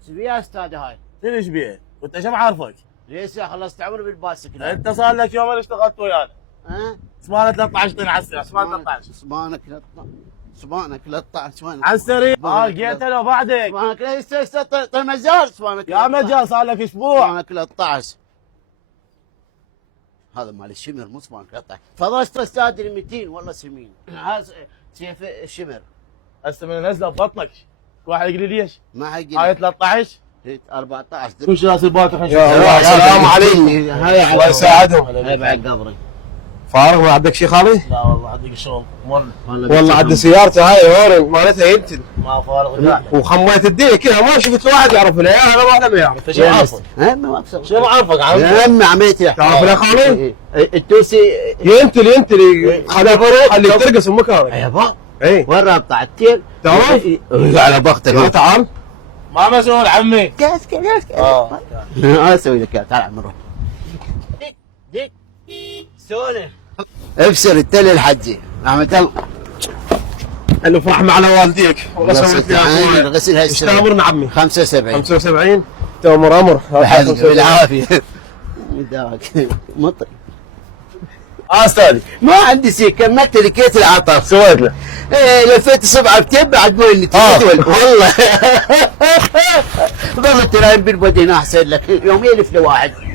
ايش بيها استاذ هاي؟ شنو ايش بيه؟ وانت ايش بعرفك؟ ليش يا خلصت عمري بالباسكل؟ انت صار لك يومين اشتغلت ويانا. ها؟ اسمها 13 طن على السريع، اسمها 13. سبانك 13 وين؟ على السريع. لقيته لو بعدك. سبانك ليش طيب مجال سبانك يا مجال صار لك اسبوع. سبانك 13. هذا مال الشمر مو سبانك 13. فضلت استاذ ال 200 والله سمين. هذا سيف الشمر. هسه من نزله ببطنك. واحد يقول لي ليش؟ ما حق هاي 13 14 وش راس الباطن خلينا يا الله السلام عليكم. الله يساعدهم. هاي بعد قبري. فارغ ما عندك شيء خالي؟ لا والله عندك الشغل مر. والله عندي سيارته هاي هون مالتها ينتن ما فارغ لا. وخميت الدنيا كذا ما شفت واحد يعرف العيال انا واحد ما يعرف. انت شو عارفك؟ ما اكثر. شو عارفك عم؟ يا عمي عميتي تعرف يا خالي؟ التوسي ينتل خليك ترقص بمكانك. يابا اي وين رابطه على التيل؟ تعرف؟ على بختك تعال ما مسؤول عمي. كاس انا اسوي لك اياه تعال عمرو ديك سولف ابشر التل الحجي رحمة الله الف رحمه على والديك والله سويت لي عين غسل هاي ايش السنة تامرنا عمي؟ 75 75 تامر امر بالعافية مداك مطي استاذي ما عندي شيء كملت لكيت العطر سويت له. ايه لفيت صبعه بتب بعد مو اني والله ظلت تراين بالبدين احسن لك يوم يلف لواحد